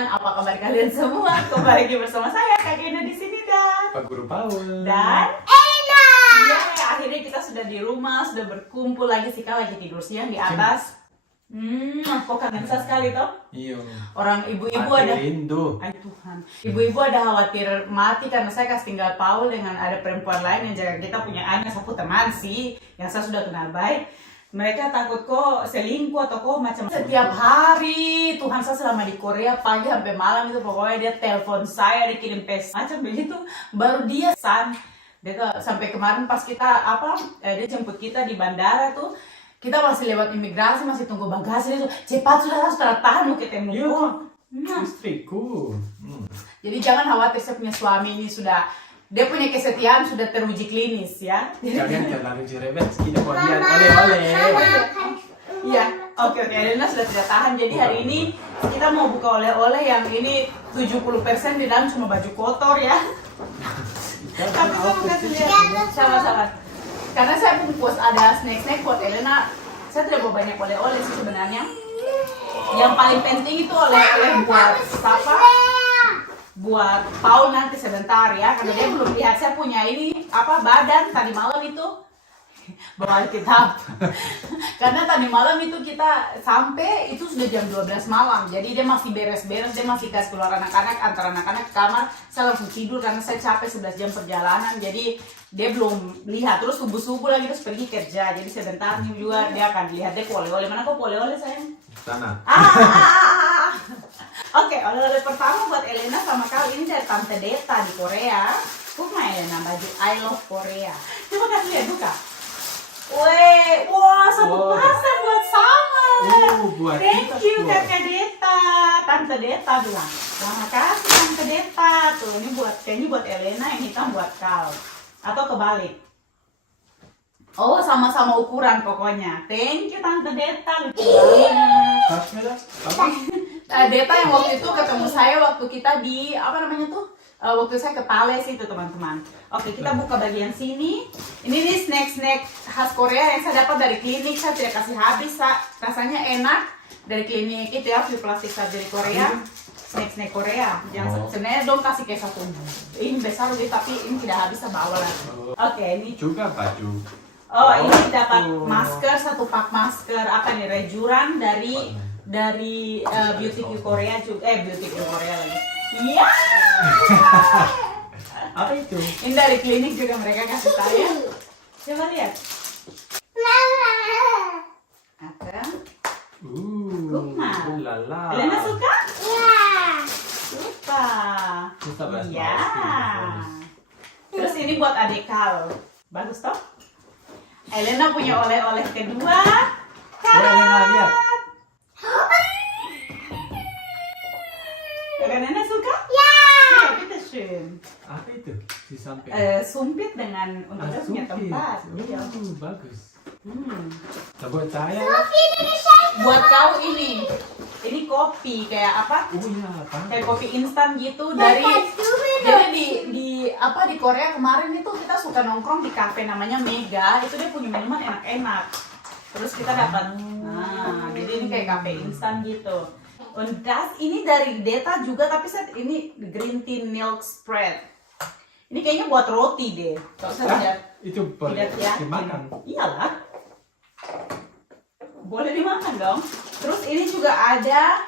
sekalian, apa kabar kalian semua? Kembali lagi bersama saya Kak Gena di sini dan Pak Guru Paul dan Ena. ya akhirnya kita sudah di rumah, sudah berkumpul lagi. Sika lagi tidur siang di atas. Kok kangen sekali toh? Iya. Orang ibu-ibu Mati ada. rindu. Ay Tuhan, ibu-ibu ada khawatir mati karena saya kasih tinggal Paul dengan ada perempuan lain yang jaga kita punya Anya, satu teman sih yang saya sudah kenal baik. Mereka takut kok selingkuh atau kok macam setiap hari. Tuhan, saya selama di Korea pagi sampai malam itu pokoknya dia telepon saya, dia kirim pesan macam begitu. Baru dia sampai kemarin pas kita dia jemput kita di bandara tuh. Kita masih lewat imigrasi, masih tunggu bagasi itu. Cepat sudah, harus tanda tangan mau ketemu. Iya. Istriku. Jadi jangan khawatir, saya punya suami ini sudah, dia punya kesetiaan sudah teruji klinis ya. Kalian jangan direbet, kita mau lihat oleh-oleh. Iya, oke, Elena sudah tidak tahan. Jadi hari ini kita mau buka oleh-oleh yang ini 70% di dalam cuma baju kotor ya. Tapi saya mau kasih lihat sama-sama. Karena saya bungkus ada snack-snack buat Elena. Saya tidak mau banyak oleh-oleh sih sebenarnya. Yang paling penting itu oleh-oleh buat siapa? Buat Paul nanti sebentar ya. Karena dia belum lihat, saya punya ini badan tadi malam itu bawa Alkitab. Karena tadi malam itu kita sampai itu sudah jam 12 malam. Jadi dia masih beres-beres, dia masih kasih keluar anak-anak, antar anak-anak ke kamar. Saya langsung tidur karena saya capek 11 jam perjalanan. Jadi dia belum lihat, terus subuh-subuh lagi terus pergi kerja. Jadi sebentar juga dia akan lihat dia oleh-oleh. Mana kok oleh-oleh sayang? Sana. Oke, oleh-oleh pertama buat Elena sama kau ini dari Tante Deta di Korea. Kuma Elena baju I love Korea. Coba kasih lihat buka. Weh, wah satu pasang buat sama. Buat Thank kita you semua. Kakak Deta, Tante Deta bilang. Terima kasih Tante Deta. Tuh ini kayaknya buat Elena, yang hitam buat kau. Atau kebalik. Oh sama-sama ukuran pokoknya. Thank you Tante Deta. Lucu banget. Tasnya dah. Apa? Deta yang waktu itu ketemu saya waktu kita di waktu saya ke Pales itu teman-teman. Oke, kita buka bagian sini. Ini nih snack-snack khas Korea yang saya dapat dari klinik. Saya tidak kasih habis, rasanya enak. Dari klinik itu ya, plastik surgery Korea. Snack-snack Korea. Jangan sebenarnya dong kasih kayak satu. Ini besar gitu, tapi ini tidak habis, saya bawa lagi. Oke, ini Juga baju. oh ini dapat masker, satu pak masker Rejuran dari Beauty Q Korea juga, Beauty Q Korea lagi. Iya. Apa itu? Ini dari klinik juga mereka kasih saya. Coba lihat. Apa? Gukma. Lala. Elena suka? Ya. Suka. Suka bahasa Iya. Bagus. Terus ini buat adik kau. Bagus toh? Elena punya oleh-oleh kedua. Elena lihat. Elena suka? Ya. Ya, kita schön. Apa itu? Di samping. Sumpit dengan untuk dia punya tempat. Iya. Bagus. Hmm. Coba saya. Buat kau ini kopi kayak apa? Iya, apa? Kayak kopi instan gitu dari. Jadi di Korea kemarin itu kita suka nongkrong di kafe namanya Mega. Itu dia punya minuman enak-enak. Terus kita dapat. Nah, jadi ini kayak kafe instan gitu. Und ini dari Deta juga, tapi ini green tea milk spread. Ini kayaknya buat roti deh. Kalau saya tidak Itu boleh yakin. dimakan. Iyalah. Boleh dimakan dong. Terus ini juga ada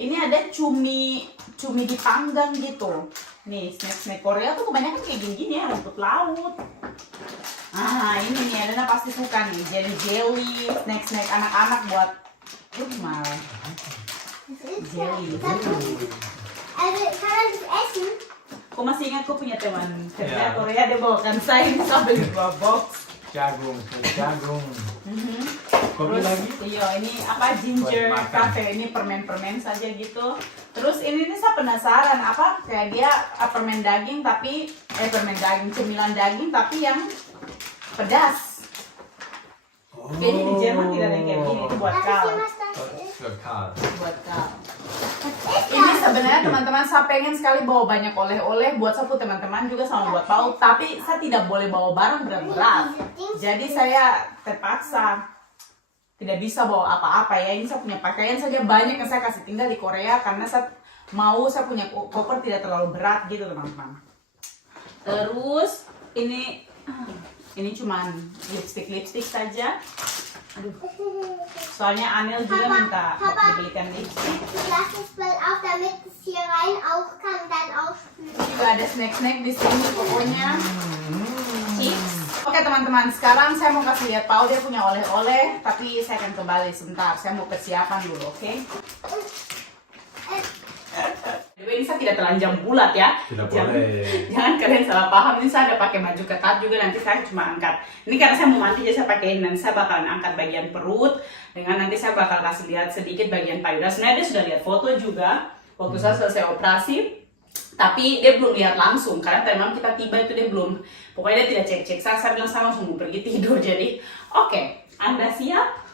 ini ada cumi dipanggang gitu. Nih, snack Korea tuh kebanyakan kayak gini ya, rumput laut. Ini nih Elena pasti suka nih, jelly, snack anak-anak buat rumah. Jelly. Aku masih ingat aku punya teman kerja Ya. Korea, dia bawakan saya ini sampai 2 box. Jagung. Kopi Terus, lagi? iya ini ginger Buat makan. cafe, ini permen saja gitu. Terus ini nih saya penasaran kayak dia permen daging tapi cemilan daging tapi yang pedas. Kayaknya di Jerman tidak ada kayak gini, itu buat kau. Buat kau. Ini sebenarnya teman-teman saya pengen sekali bawa banyak oleh-oleh buat satu teman-teman juga sama buat Paul, tapi saya tidak boleh bawa barang berat-berat. Jadi saya terpaksa tidak bisa bawa apa-apa ya. Ini saya punya pakaian saja banyak yang saya kasih tinggal di Korea karena saya punya koper tidak terlalu berat gitu teman-teman. Terus ini cuman lipstick saja. Aduh. Soalnya Anel juga minta dibelikan lipstick. Lass es mal auf, damit es hier rein auch kann, dann ausspülen. Juga ada snack di sini pokoknya. Chips. Oke teman-teman, sekarang saya mau kasih lihat Paul dia punya oleh-oleh, tapi saya akan kembali sebentar. Saya mau persiapan dulu, oke? Ini saya tidak telanjang bulat ya. Tidak boleh. Jangan kalian salah paham. Ini saya ada pakai baju ketat juga. Nanti saya cuma angkat. Ini karena saya mau mandi jadi saya pakein dan saya bakalan angkat bagian perut. Dengan nanti saya bakal kasih lihat sedikit bagian payudara. Sebenarnya dia sudah lihat foto juga waktu saya selesai operasi. Tapi dia belum lihat langsung karena tadi malam kita tiba itu dia belum. Pokoknya dia tidak cek-cek. Saya bilang saya langsung mau pergi tidur. Jadi oke, Anda siap?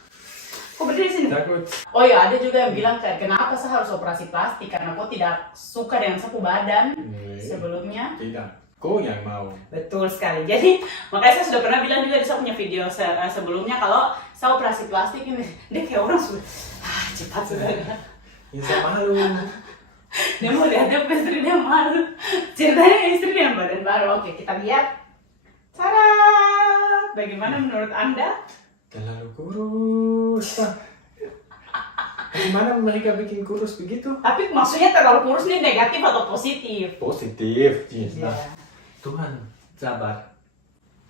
Kok berdiri sini? Takut. Oh ya, ada juga yang bilang kayak kenapa saya harus operasi plastik karena kok tidak suka dengan sapu badan sebelumnya. Tidak. Kau yang mau. Betul sekali. Jadi makanya saya sudah pernah bilang juga di saya punya video sebelumnya kalau saya operasi plastik ini dia kayak orang sudah cepat sudah. Ya saya malu. Dia mau lihat dia istri dia malu. Ceritanya istri dia badan baru. Oke, kita lihat. Tada! Bagaimana menurut Anda? Terlalu kurus. Gimana mereka bikin kurus begitu? Tapi maksudnya terlalu kurus ini negatif atau positif? Positif. Iya. Tuhan, sabar.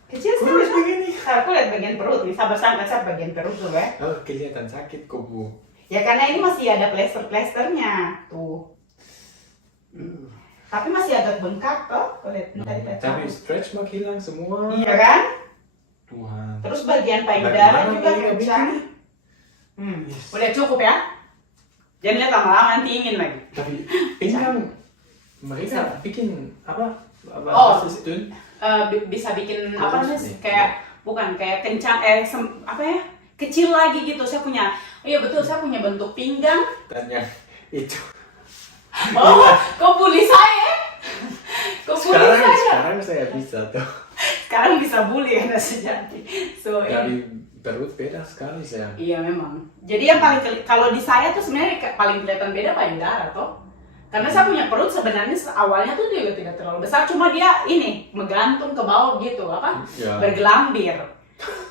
Kecil Kurus sekali. begini. Aku lihat bagian perut nih. Sabar saya bagian perut dulu ya. Oh, kelihatan sakit kok, Bu. Ya karena ini masih ada plester-plesternya. Tuh. Tapi masih agak bengkak toh. Lihat tadi Tapi stretch mark hilang semua. Iya kan? Tuhan. Terus bagian payudara Bagaimana juga mereka kencang. Yes. Udah cukup ya. Jangan lihat lama-lama nanti ingin lagi. Tapi pinggang mereka bikin apa? Oh. Itu? Bisa bikin Kurus apa namanya? nih. Kayak bukan kayak kencang apa ya? Kecil lagi gitu. Saya punya. Iya betul, saya punya bentuk pinggang. Dan yang itu. Oh, kok bully saya? Kok bully saya? Sekarang saya bisa tuh. Sekarang bisa bully karena sejati. So, Dari perut beda sekali saya. iya memang. Jadi yang paling kalau di saya tuh sebenarnya paling kelihatan beda payudara toh. Karena saya punya perut sebenarnya awalnya tuh juga tidak terlalu besar, cuma dia ini menggantung ke bawah gitu apa? Ya. Bergelambir.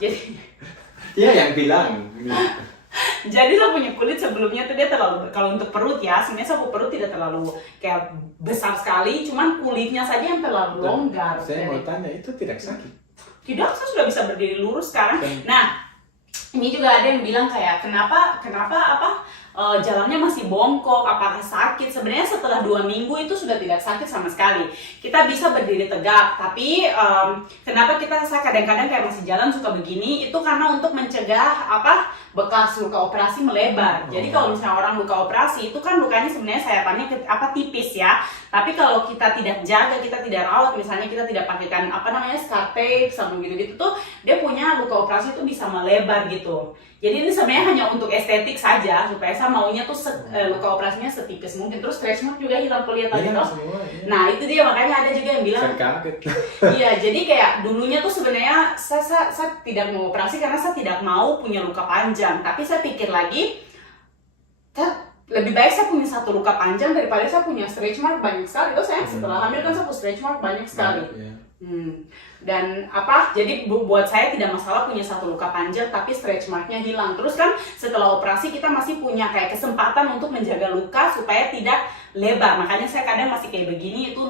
Jadi Iya yang bilang. jadi saya punya kulit sebelumnya tuh dia terlalu kalau untuk perut ya sebenarnya saya perut tidak terlalu kayak besar sekali, cuman kulitnya saja yang terlalu longgar. Saya mau tanya itu tidak sakit? Tidak, saya sudah bisa berdiri lurus sekarang. Dan- Nah, ini juga ada yang bilang kayak kenapa jalannya masih bongkok, apakah sakit? Sebenarnya setelah 2 minggu itu sudah tidak sakit sama sekali. Kita bisa berdiri tegak, tapi kenapa saya kadang-kadang kayak masih jalan suka begini? Itu karena untuk mencegah bekas luka operasi melebar. Jadi kalau misalnya orang luka operasi itu kan lukanya sebenarnya sayatannya tipis ya. Tapi kalau kita tidak jaga, kita tidak rawat, misalnya kita tidak pakaikan scar tape sama gitu-gitu tuh, dia punya luka operasi itu bisa melebar gitu. Jadi ini sebenarnya hanya untuk estetik saja, supaya saya maunya tuh luka operasinya setipis mungkin. Terus stretch mark juga hilang kelihatan Iya toh. semua. Iya. Nah itu dia makanya ada juga yang bilang. Saya kaget. Iya, jadi kayak dulunya tuh sebenarnya saya tidak mau operasi karena saya tidak mau punya luka panjang. Tapi saya pikir lagi, lebih baik saya punya satu luka panjang daripada saya punya stretch mark banyak sekali. Tuh saya setelah hamil kan saya punya stretch mark banyak sekali. Iya. Dan jadi buat saya tidak masalah punya satu luka panjang tapi stretch marknya hilang. Terus kan setelah operasi kita masih punya kayak kesempatan untuk menjaga luka supaya tidak lebar. Makanya saya kadang masih kayak begini itu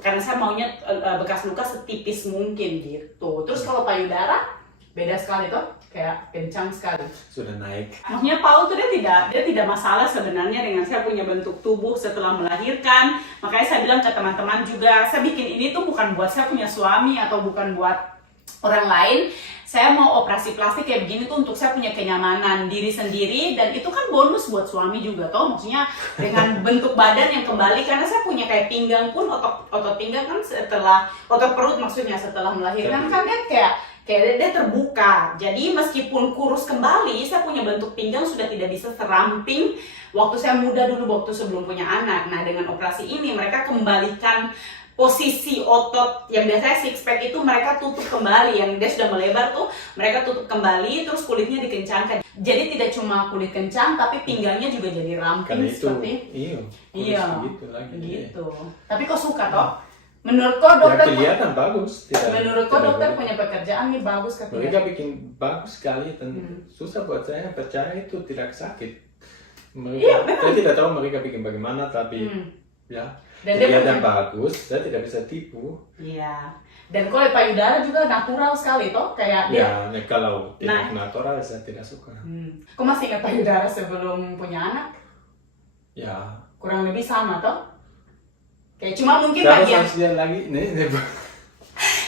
karena saya maunya bekas luka setipis mungkin gitu. Terus kalau payudara beda sekali tuh, kayak kencang sekali. Sudah naik. Maksudnya Paul tuh dia tidak masalah sebenarnya dengan saya punya bentuk tubuh setelah melahirkan. Makanya saya bilang ke teman-teman juga, saya bikin ini tuh bukan buat saya punya suami atau bukan buat orang lain. Saya mau operasi plastik kayak begini tuh untuk saya punya kenyamanan diri sendiri, dan itu kan bonus buat suami juga toh. Maksudnya dengan bentuk badan yang kembali, karena saya punya kayak pinggang pun otot pinggang kan otot perut maksudnya setelah melahirkan kan dia kayak dia terbuka. Jadi meskipun kurus kembali, saya punya bentuk pinggang sudah tidak bisa seramping waktu saya muda dulu waktu sebelum punya anak. Nah dengan operasi ini mereka kembalikan posisi otot yang biasanya six pack itu mereka tutup kembali, yang dia sudah melebar tuh mereka tutup kembali, terus kulitnya dikencangkan. Jadi tidak cuma kulit kencang, tapi pinggangnya juga jadi ramping Karena itu, seperti iya, gitu lagi. gitu. Tapi kok suka toh? Menurut kau Ya dokter? kelihatan bagus. Menurut kau tidak dokter boleh. punya pekerjaan nih bagus Mereka katanya. bikin bagus sekali dan susah buat saya percaya itu tidak sakit. Iya, memang. Saya tidak tahu mereka bikin bagaimana, tapi ya Dan dia kelihatan punya- bagus. Saya tidak bisa tipu. Iya. Dan kalau payudara juga natural sekali toh, kayak dia. Ya, kalau tidak Nah. natural saya tidak suka. Kau masih ingat payudara sebelum punya anak? Ya, Kurang lebih sama toh? Kayak cuma mungkin saya bagian harus lihat lagi. Nih,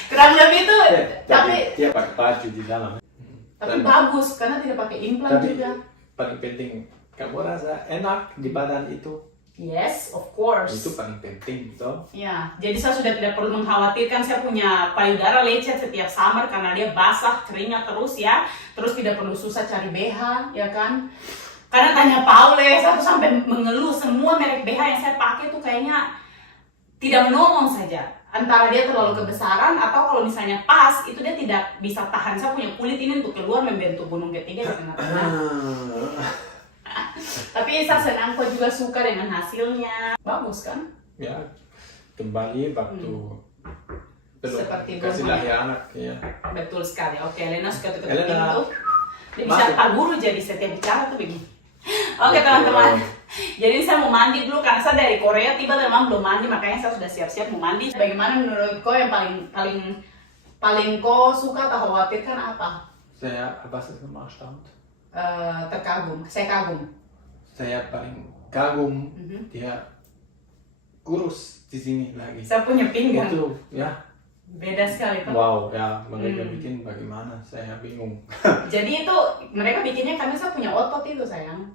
kurang lebih tuh, tapi dia pakai baju di dalam. bagus karena tidak pakai implan Tapi juga. paling penting, kamu rasa enak di badan itu. Yes, of course. Itu paling penting, toh. Ya, jadi saya sudah tidak perlu mengkhawatirkan saya punya payudara lecet setiap summer karena dia basah, keringat terus ya. Terus tidak perlu susah cari BH, ya kan? Karena tanya Paul saya tuh sampai mengeluh semua merek BH yang saya pakai tuh kayaknya tidak menolong saja. Antara dia terlalu kebesaran atau kalau misalnya pas, itu dia tidak bisa tahan. Saya punya kulit ini untuk keluar membentuk gunung ketiga di tengah-tengah. Tapi saya senang kok juga suka dengan hasilnya. Bagus kan? Ya, kembali waktu belum Seperti kasih belum lahir anak, ya. Betul sekali. Oke, Elena suka ketuk Elena. pintu. Dia bisa Masuk. tak guru jadi setiap bicara tuh begini. Oke teman-teman. Jadi saya mau mandi dulu karena saya dari Korea tiba memang belum mandi, makanya saya sudah siap-siap mau mandi. Bagaimana menurut kau yang paling kau suka atau khawatirkan apa? Saya apa sih sama erstaunt? Terkagum. Saya kagum. Saya paling kagum dia kurus di sini lagi. Saya punya pinggang. Itu ya, Beda sekali tuh. wow ya, mereka bikin bagaimana saya bingung. Jadi itu mereka bikinnya karena saya punya otot itu sayang.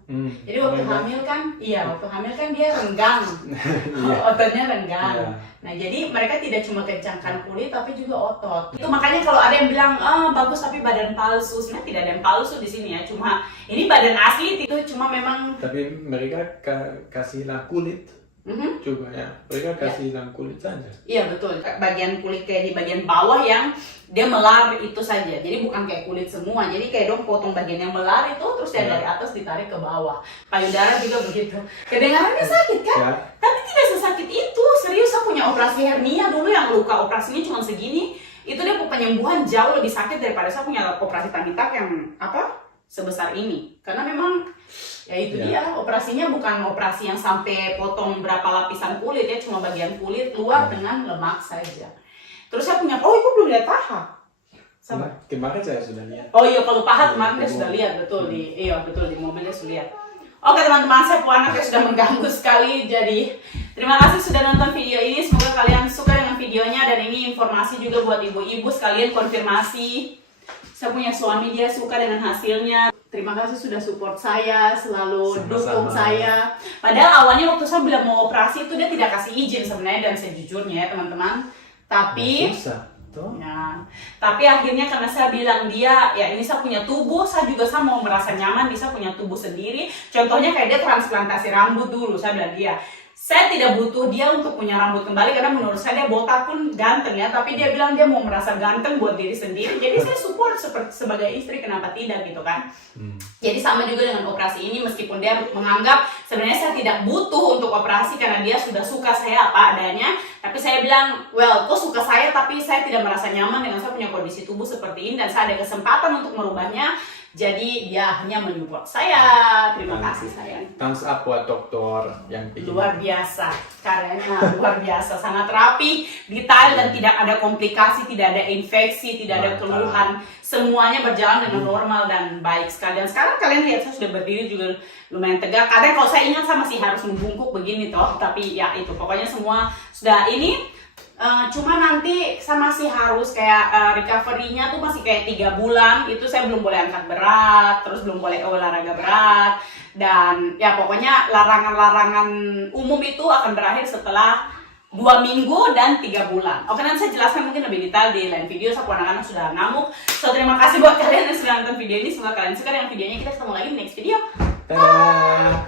Jadi waktu Mereka- hamil kan, waktu hamil kan dia renggang, Iya. ototnya renggang. Iya. Nah jadi mereka tidak cuma kencangkan kulit tapi juga otot. Itu makanya kalau ada yang bilang bagus tapi badan palsu, sebenarnya tidak ada yang palsu di sini ya. Cuma ini badan asli itu cuma memang. Tapi mereka kasihlah kulit juga ya. Mereka kasihlah kulit saja. Iya betul. Bagian kulit kayak di bagian bawah yang dia melar itu saja. Jadi bukan kayak kulit semua. Jadi kayak dong potong bagian yang melar itu terus dia dari atas ditarik ke bawah. Payudara juga begitu. Kedengarannya sakit kan? Ya. Tapi tidak sesakit itu. Serius saya punya operasi hernia dulu yang luka operasinya cuma segini. Itu dia penyembuhan jauh lebih sakit daripada saya punya operasi tamitak yang sebesar ini. Karena memang ya itu dia operasinya bukan operasi yang sampai potong berapa lapisan kulit ya, cuma bagian kulit luar dengan lemak saja. Terus saya punya, ibu belum lihat paha. Sabar. Kemarin saya sudah lihat. Oh iya, kalau paha kemarin dia sudah lihat betul di momen dia sudah lihat. Oke teman-teman, saya anak yang sudah mengganggu sekali. Jadi terima kasih sudah nonton video ini. Semoga kalian suka dengan videonya dan ini informasi juga buat ibu-ibu sekalian konfirmasi. Saya punya suami, dia suka dengan hasilnya. Terima kasih sudah support saya, selalu dukung saya. Padahal awalnya waktu saya bilang mau operasi itu dia tidak kasih izin sebenarnya dan sejujurnya ya teman-teman. Tapi susah, toh. ya, tapi akhirnya karena saya bilang dia, ya ini saya punya tubuh, saya mau merasa nyaman, bisa punya tubuh sendiri. Contohnya kayak dia transplantasi rambut dulu, saya bilang dia. Saya tidak butuh dia untuk punya rambut kembali karena menurut saya dia botak pun ganteng ya, tapi dia bilang dia mau merasa ganteng buat diri sendiri. Jadi saya support sebagai istri, kenapa tidak gitu kan. Jadi sama juga dengan operasi ini, meskipun dia menganggap sebenarnya saya tidak butuh untuk operasi karena dia sudah suka saya apa adanya, tapi saya bilang, well, kok suka saya tapi saya tidak merasa nyaman dengan saya punya kondisi tubuh seperti ini dan saya ada kesempatan untuk merubahnya. Jadi dia hanya menyupport saya. Terima kasih sayang. Thumbs up buat dokter yang bikin. Luar biasa, karena luar biasa, sangat rapi, detail dan tidak ada komplikasi, tidak ada infeksi, tidak ada keluhan. Semuanya berjalan dengan normal dan baik sekali. Dan sekarang kalian lihat saya sudah berdiri juga lumayan tegak. Kadang kalau saya ingat saya masih harus membungkuk begini toh, tapi ya itu pokoknya semua sudah ini. Cuma nanti saya masih harus kayak recovery-nya tuh masih kayak 3 bulan. Itu saya belum boleh angkat berat, terus belum boleh olahraga berat. Dan ya pokoknya larangan-larangan umum itu akan berakhir setelah 2 minggu dan 3 bulan. Oke, nanti saya jelaskan mungkin lebih detail di lain video. Saya anak-anak sudah ngamuk. So terima kasih buat kalian yang sudah nonton video ini. Semoga kalian suka dengan videonya. Kita ketemu lagi di next video.